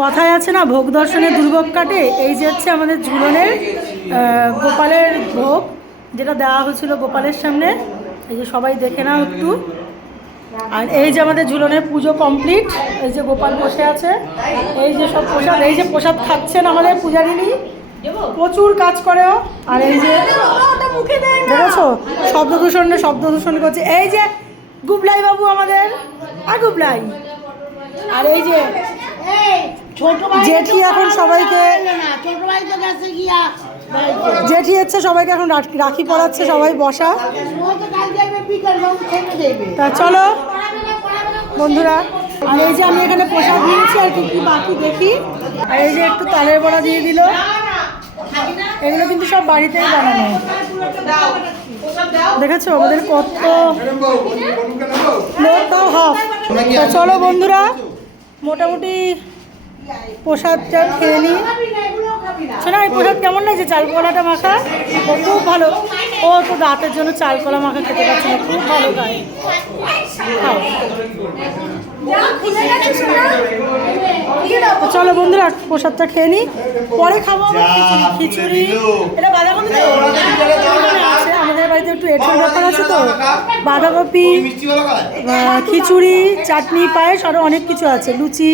কথায় আছে না, ভোগ দর্শনে দুর্ভোগ কাটে। এই যে হচ্ছে আমাদের ঝুলনের গোপালের ভোগ, যেটা দেওয়া হয়েছিল গোপালের সামনে। এই যে সবাই দেখে নাও একটু। আর এই যে আমাদের ঝুলনের পুজো কমপ্লিট। এই যে গোপাল বসে আছে, এই যে সব প্রসাদ, এই যে প্রসাদ খাচ্ছেন আমাদের পূজারিনী, প্রচুর কাজ করেও। আর এই যে দেখেছো শব্দ দূষণ করছে। এই যে গুবলাই বাবু আমাদের, আর গুবলাই। আর এই যে জেঠি এখন সবাইকে, জেঠি হচ্ছে সবাইকে এখন রাখি পরাচ্ছে, সবাই বসা। তা চলো বন্ধুরা, আর এই যে আমি এখানে প্রসাদ নিয়েছি, আর কি বাকি দেখি। আর এই যে একটু তালের বড়া দিয়ে দিল। এগুলো কিন্তু সব বাড়িতেই বানানো, দেখেছো আমাদের কত লোকটাও হাফ। তা চলো বন্ধুরা, মোটামুটি প্রসাদটা খেয়ে নিই। শোনা, এই প্রসাদ কেমন লাগছে? চালকলাটা মাখা ও খুব ভালো। ও তো দাঁতের জন্য চালকলা মাখা খেতে পারছে না, খুব ভালো খায়। চলো বন্ধুরা, প্রসাদটা খেয়ে নিই, পরে খাবো খিচুড়ি। এটা বাঁধাকপি আছে আমাদের বাড়িতে, একটু এঁঠোর ব্যাপার আছে তো, বাঁধাকপি, খিচুড়ি, চাটনি, পায়েস, আরও অনেক কিছু আছে, লুচি।